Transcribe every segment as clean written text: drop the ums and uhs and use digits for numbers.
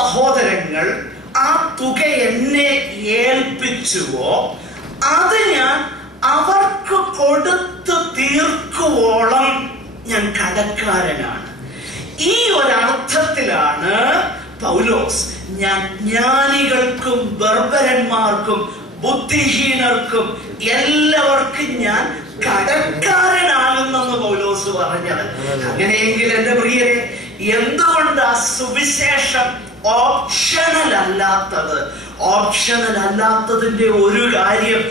സഹോദരങ്ങൾ ആ തുക എന്നെ ഏൽപ്പിച്ചുവോ അത് ഞാൻ അവർക്ക് കൊടുത്തു തീർക്കുവോളം ഞാൻ കടക്കാരനാണ്. ഈ ഒരർത്ഥത്തിലാണ് പൗലോസ് ഞാൻ ജ്ഞാനികൾക്കും ബർബരന്മാർക്കും ബുദ്ധിഹീനർക്കും എല്ലാവർക്കും ഞാൻ കടക്കാരനാകുന്നെന്ന് പൗലോസ് പറഞ്ഞത്. അങ്ങനെയെങ്കിൽ എന്റെ പ്രിയരെ, എന്തുകൊണ്ട് ആ സുവിശേഷം ഓപ്ഷണൽ അല്ലാത്തത്? ഓപ്ഷണൽ അല്ലാത്തതിന്റെ ഒരു കാര്യം,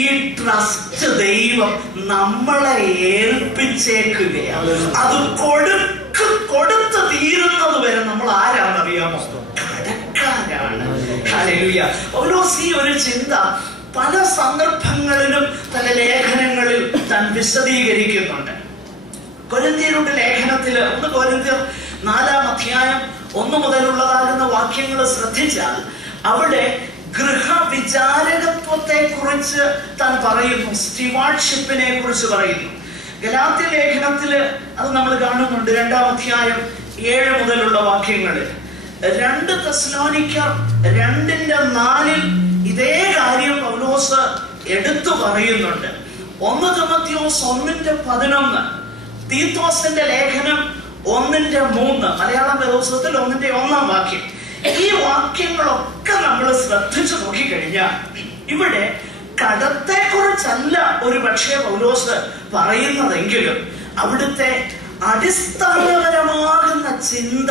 ഈ ട്രസ്റ്റ് ദൈവം നമ്മളെ ഏൽപ്പിച്ചേക്കുകയാണ്. അത് കൊടുത്തു തീരുന്നത് വരെ നമ്മൾ ആരാന്നറിയാമോ? കടക്കാരാണ്. ഹല്ലേലൂയ. പൗലോസ് ഈ ഒരു ചിന്ത പല സന്ദർഭങ്ങളിലും തന്റെ ലേഖനങ്ങളിൽ താൻ വിശദീകരിക്കുന്നുണ്ട്. കൊരിന്ത്യരുടെ ലേഖനത്തില് 1 കൊരിന്ത്യർ 4-ാം അധ്യായം 1 മുതലുള്ളതാകുന്ന വാക്യങ്ങൾ ശ്രദ്ധിച്ചാൽ അവിടെ ഗൃഹവിചാരകത്വത്തെ കുറിച്ച് താൻ പറയുന്നു, സ്റ്റിവാർഡ്ഷിപ്പിനെ കുറിച്ച് പറയുന്നു. ഗലാത്യ ലേഖനത്തില് അത് നമ്മൾ കാണുന്നുണ്ട് 2-ാം അധ്യായം 7 മുതലുള്ള വാക്യങ്ങളിൽ. 2 തെസ്സലോനിക്കർ 2:4 ഇതേ കാര്യം പൗലോസ് എടുത്തു പറയുന്നുണ്ട്. 1 തിമോഥെയോസ് 1:11, തീത്തോസിന്റെ ലേഖനം 1:3, മലയാളം വേദോത്സവത്തിൽ 1:1 വാക്യം. ഈ വാക്യങ്ങളൊക്കെ നമ്മൾ ശ്രദ്ധിച്ചു നോക്കിക്കഴിഞ്ഞാൽ ഇവിടെ കടത്തെ കുറിച്ചല്ല ഒരു പക്ഷേ പൗലോസ് പറയുന്നതെങ്കിലും അവിടുത്തെ അടിസ്ഥാനപരമാകുന്ന ചിന്ത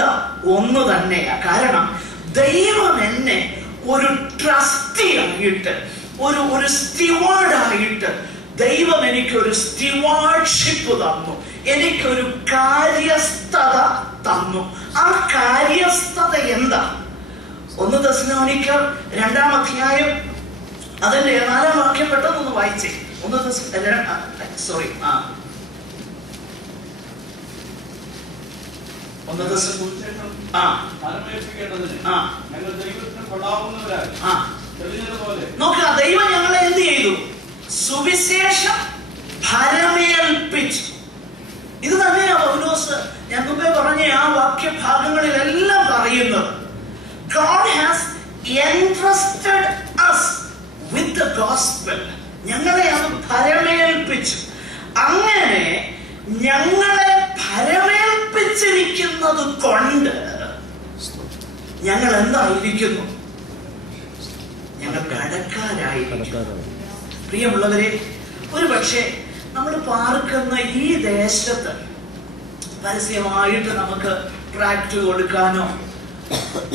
ഒന്ന് തന്നെയാ. കാരണം ദൈവം എന്നെ ഒരു ട്രസ്റ്റി ആയിട്ട്, ഒരു സ്റ്റിവാർഡായിട്ട് ദൈവം എനിക്കൊരു സ്റ്റിവാർഡ്ഷിപ്പ് തന്നു, എനിക്കൊരു കാര്യസ്ഥത തന്നു. ആ കാര്യസ്ഥത എന്താ? 1 തെസ്സലോനിക്കർ 2-ാം അധ്യായം അതിന്റെ 4-ാം വാക്യം പെട്ടെന്നൊന്ന് വായിച്ചേ. 1 നോക്കുക, ദൈവം ഞങ്ങളെ എന്ത് ചെയ്തു? സുവിശേഷം ഭരമേൽപ്പിച്ചു. ഇത് തന്നെയാ പൗലോസ് ഞാൻ മുമ്പേ പറഞ്ഞ ആ വാക്യഭാഗങ്ങളിലെല്ലാം പറയുന്നത്. God has entrusted us with the gospel. ഞങ്ങളെ അത് ഭരമേൽപ്പിച്ചു. അങ്ങനെ ഞങ്ങളെ ഭരമേൽപ്പിച്ചിരിക്കുന്നത് കൊണ്ട് ഞങ്ങൾ എന്തായിരിക്കുന്നു? ഞങ്ങൾ കടക്കാരായിരിക്കുന്നു. പ്രിയമുള്ളവരെ, ഒരു പക്ഷേ നമ്മൾ പാർക്കുന്ന ഈ ദേശത്ത് പരസ്യമായിട്ട് നമുക്ക് ട്രാക്ട് കൊടുക്കാനോ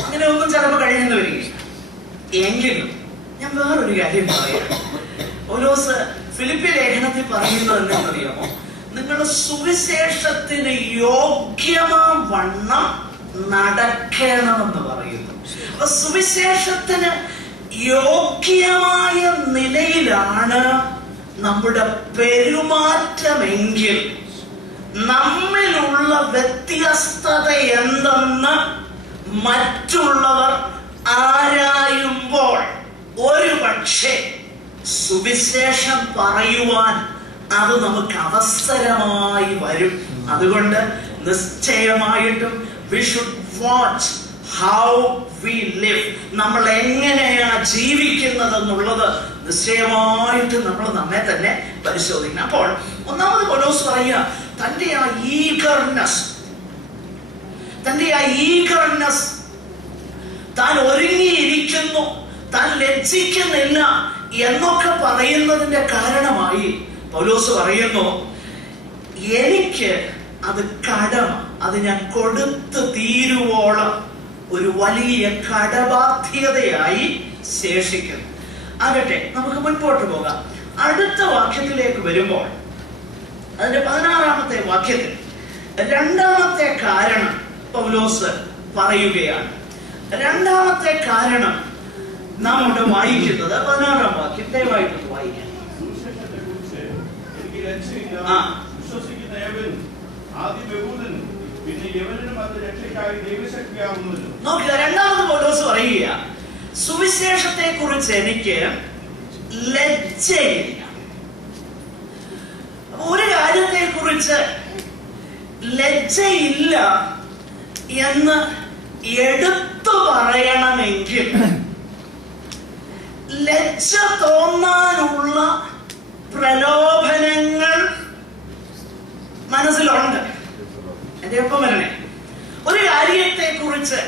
അങ്ങനെ ഒന്നും ചിലപ്പോൾ കഴിയുന്ന വരികയില്ല. എങ്കിലും ഞാൻ വേറൊരു കാര്യം പറയാം. പൗലോസ് ഫിലിപ്പി ലേഖനത്തിൽ പറയുന്നത് എന്താണെന്നറിയാമോ? നിങ്ങൾ സുവിശേഷത്തിന് യോഗ്യമാം വണ്ണം നടക്കണമെന്ന് പറയുന്നു. അപ്പൊ സുവിശേഷത്തിന് യോഗ്യമായ നിലയിലാണ് നമ്മുടെ പെരുമാറ്റമെങ്കിൽ നമ്മിലുള്ള വ്യത്യസ്തത എന്തെന്ന് മറ്റുള്ളവർ ആരായുമ്പോൾ ഒരു പക്ഷേ സുവിശേഷം പറയുവാൻ അത് നമുക്ക് അവസരമായി വരും. അതുകൊണ്ട് നിശ്ചയമായിട്ടും we should watch how we live. നമ്മൾ എങ്ങനെയാ ജീവിക്കുന്നത് എന്നുള്ളത് നിശ്ചയമായിട്ട് നമ്മൾ നമ്മെ തന്നെ പരിശോധിക്കണം. അപ്പോൾ ഒന്നാമത് പൗലോസ് പറയുക, തന്റെ ആ ഈഗർനെസ്, താൻ ഒരുങ്ങിയിരിക്കുന്നു, താൻ ലജ്ജിക്കുന്നില്ല എന്നൊക്കെ പറയുന്നതിന്റെ കാരണമായി പൗലോസ് പറയുന്നു, എനിക്ക് അത് കടമ, അത് ഞാൻ കൊടുത്തു തീരുവോളം ഒരു വലിയ കടബാധ്യതയായി ശേഷിക്കുന്നു. ആകട്ടെ, നമുക്ക് മുൻപോട്ട് പോകാം. അടുത്ത വാക്യത്തിലേക്ക് വരുമ്പോൾ അതിന്റെ 16-ാമത്തെ വാക്യത്തിൽ 2-ാമത്തെ കാരണം പൗലോസ് പറയുകയാണ്. 2-ാമത്തെ കാരണം നാം ഇവിടെ വായിക്കുന്നത് 16-ാം വാക്യം. ദയവായിട്ട് വായിക്കാം. നോക്കുക, 2-ാമത് പൗലോസ് പറയുക, സുവിശേഷത്തെ കുറിച്ച് എനിക്ക് ലജ്ജയില്ല. ഒരു കാര്യത്തെ കുറിച്ച് ലജ്ജയില്ല എന്ന് എടുത്തു പറ ലജ്ജ തോന്നാനുള്ള പ്രലോഭനങ്ങൾ മനസ്സിലുണ്ട്. എന്റെ ഒപ്പം വരണേ. ഒരു കാര്യത്തെ കുറിച്ച്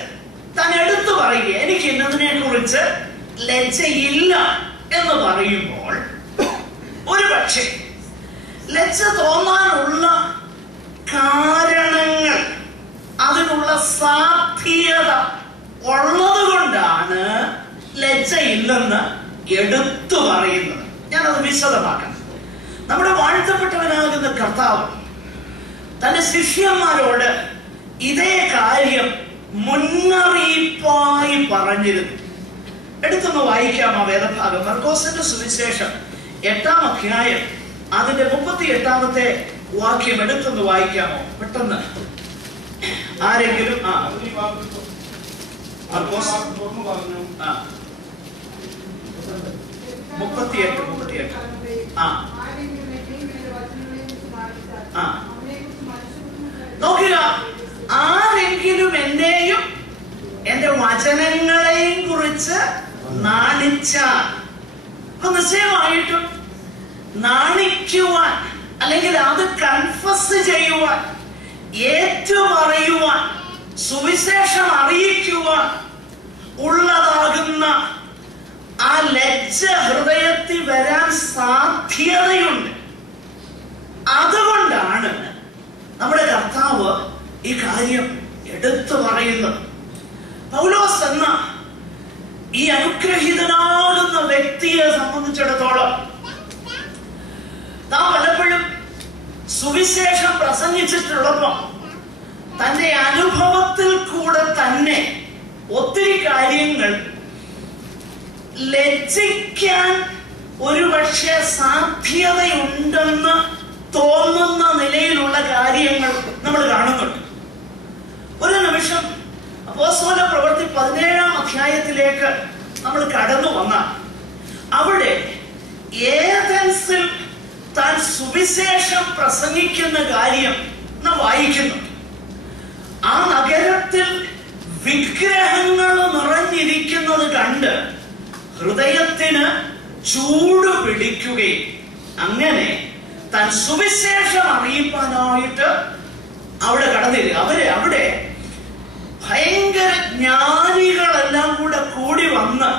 താൻ എടുത്തു പറയുക, എനിക്ക് ഇന്നതിനെ കുറിച്ച് ലജ്ജയില്ല എന്ന് പറയുമ്പോൾ ഒരു പക്ഷേ ലജ്ജ തോന്നാനുള്ള കാരണങ്ങൾ, അതിനുള്ള സാധ്യത ഉള്ളത് കൊണ്ടാണ് ലജ്ജയില്ലെന്ന് എടുത്തു പറയുന്നത്. ഞാനത് വിശദമാക്കാം. നമ്മുടെ വാഴ്ത്തപ്പെട്ടവനാകുന്ന കർത്താവ് തന്റെ ശിഷ്യന്മാരോട് ഇതേ കാര്യം മുന്നറിയിപ്പായി പറഞ്ഞിരുന്നു. എടുത്തൊന്ന് വായിക്കാം ആ വേദഭാഗം. മർക്കോസിന്റെ സുവിശേഷം 8-ാം അധ്യായം അതിന്റെ 38-ാമത്തെ വാക്യം എടുത്തൊന്ന് വായിക്കാമോ പെട്ടെന്ന്? ആരെങ്കിലും? മർക്കോസ് 38. നോക്കുക, ആരെങ്കിലും എന്നെയും എന്റെ വചനങ്ങളെയും കുറിച്ച് നാണിച്ചാൽ, നിശ്ചയമായിട്ടും നാണിക്കുവാൻ അല്ലെങ്കിൽ അത് കൺഫസ് ചെയ്യുവാൻ, ഏറ്റുപറയുവാൻ, സുവിശേഷം അറിയിക്കുവാൻ ഉള്ളതാകുന്ന ആ ലജ്ജ ഹൃദയത്തിൽ വരാൻ സാധ്യതയുണ്ട്. അതുകൊണ്ടാണ് നമ്മുടെ കർത്താവ് ഈ കാര്യം എടുത്തു പറയുന്നത്. പൗലോസ് എന്ന ഈ അനുഗ്രഹീതനാകുന്ന വ്യക്തിയെ സംബന്ധിച്ചിടത്തോളം നാം പലപ്പോഴും സുവിശേഷം പ്രസംഗിച്ചിട്ടുള്ളപ്പോൾ തന്റെ അനുഭവത്തിൽ കൂടെ തന്നെ ഒത്തിരി കാര്യങ്ങൾ ലജ്ജിക്കാൻ ഒരുപക്ഷെ സാധ്യതയുണ്ടെന്ന് തോന്നുന്ന നിലയിലുള്ള കാര്യങ്ങൾ നമ്മൾ കാണുന്നുണ്ട്. ഒരു നിമിഷം അപ്പോസ്തല പ്രവൃത്തി 17-ാം അധ്യായത്തിലേക്ക് നമ്മൾ കടന്നു വന്നാൽ അവിടെ ഏഥൻസിൽ താൻ സുവിശേഷം പ്രസംഗിക്കുന്ന കാര്യം നാം വായിക്കുന്നുണ്ട്. ആ നഗരത്തിൽ വിഗ്രഹങ്ങൾ നിറഞ്ഞിരിക്കുന്നത് കണ്ട് ഹൃദയത്തിന് ചൂട് പിടിക്കുകയും അങ്ങനെ താൻ സുവിശേഷം അറിയിപ്പാനായിട്ട് അവിടെ കടന്നില്ല. അവിടെ ഭയങ്കര ജ്ഞാനികളെല്ലാം കൂടി വന്ന്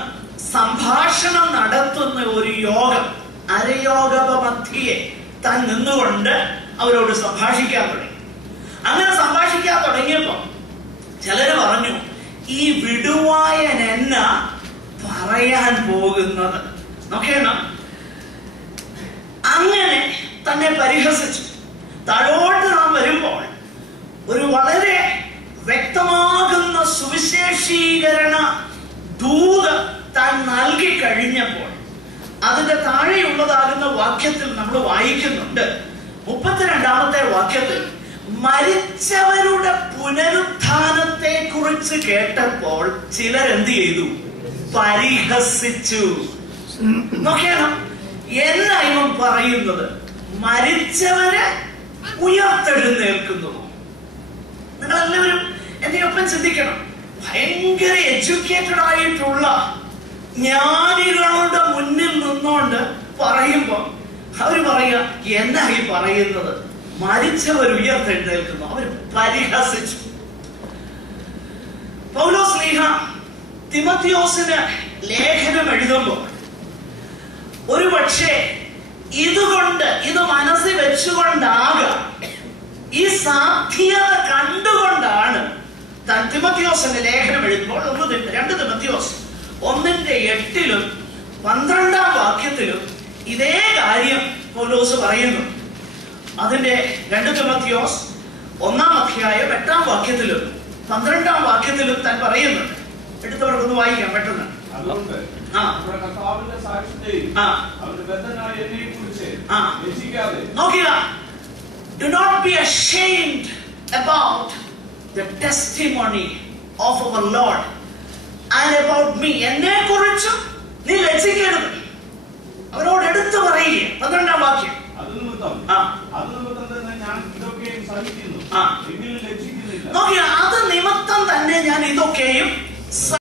സംഭാഷണം നടത്തുന്ന ഒരു യോഗം, അരയോഗമധ്യേ താൻ നിന്നുകൊണ്ട് അവരോട് സംഭാഷിക്കാൻ തുടങ്ങി. അങ്ങനെ സംഭാഷിക്കാൻ തുടങ്ങിയപ്പോ ചിലര് പറഞ്ഞു, ഈ വിടുവായൻ എന്നാ പറയാൻ പോകുന്നത് നോക്കണം. അങ്ങനെ തന്നെ പരിഹസിച്ചു. താഴോട്ട് നാം വരുമ്പോൾ ഒരു വളരെ വ്യക്തമാകുന്ന സുവിശേഷീകരണ ദൂത് താൻ നൽകി കഴിഞ്ഞപ്പോൾ അതിന്റെ താഴെയുള്ളതാകുന്ന വാക്യത്തിൽ നമ്മൾ വായിക്കുന്നുണ്ട്. 32-ാമത്തെ വാക്യത്തിൽ മരിച്ചവരുടെ പുനരുത്ഥാനത്തെ കുറിച്ച് കേട്ടപ്പോൾ ചിലരെന്ത് ചെയ്തു? പരിഹസിച്ചു. നോക്കണം, എന്നാ ഇവൻ പറയുന്നത്? മരിച്ചവരെ ഉയർത്തെഴുന്നേൽക്കുന്നു. നിങ്ങളെല്ലാവരും എന്റെ ഒപ്പം ചിന്തിക്കണം. ഭയങ്കര എഡ്യൂക്കേറ്റഡ് ആയിട്ടുള്ള ജ്ഞാനികളുടെ മുന്നിൽ നിന്നുകൊണ്ട് പറയുമ്പോ അവര് പറയുക, എന്നാ ഈ പറയുന്നത്? മരിച്ചവർ ഉയർത്തെഴുന്നേൽക്കുന്നു. അവർ പരിഹസിച്ചു. പൗലോസ് ശ്ലീഹ തിമോഥെയോസിന് ലേഖനം എഴുതുമ്പോൾ ഒരുപക്ഷെ ഇതുകൊണ്ട്, ഇത് മനസ്സിൽ വെച്ചുകൊണ്ടാകാം, ഈ സാധ്യത കണ്ടുകൊണ്ടാണ് താൻ തിമോഥെയോസിന്റെ ലേഖനം എഴുതുമ്പോൾ 2 തിമോഥെയോസ് 1:8-ലും 12-ാം വാക്യത്തിലും ഇതേ കാര്യം പൗലോസ് പറയുന്നു. അതിന്റെ 2 തിമോഥെയോസ് 1-ാം അധ്യായം 8-ാം വാക്യത്തിലും 12-ാം വാക്യത്തിലും താൻ പറയുന്നുണ്ട്. എടുത്തവർക്കൊന്ന് വായിക്കാം പെട്ടെന്ന്. നോക്കുക, do not be ashamed about the testimony of our Lord and about me. എന്നെ കുറിച്ചും നീ ലജ്ജിക്കരുത്. അവരോട് എടുത്തു പറയുക. 12-ാം വാക്യം. നോക്കിയ അത് നിമിത്തം തന്നെ ഞാൻ ഇതൊക്കെയും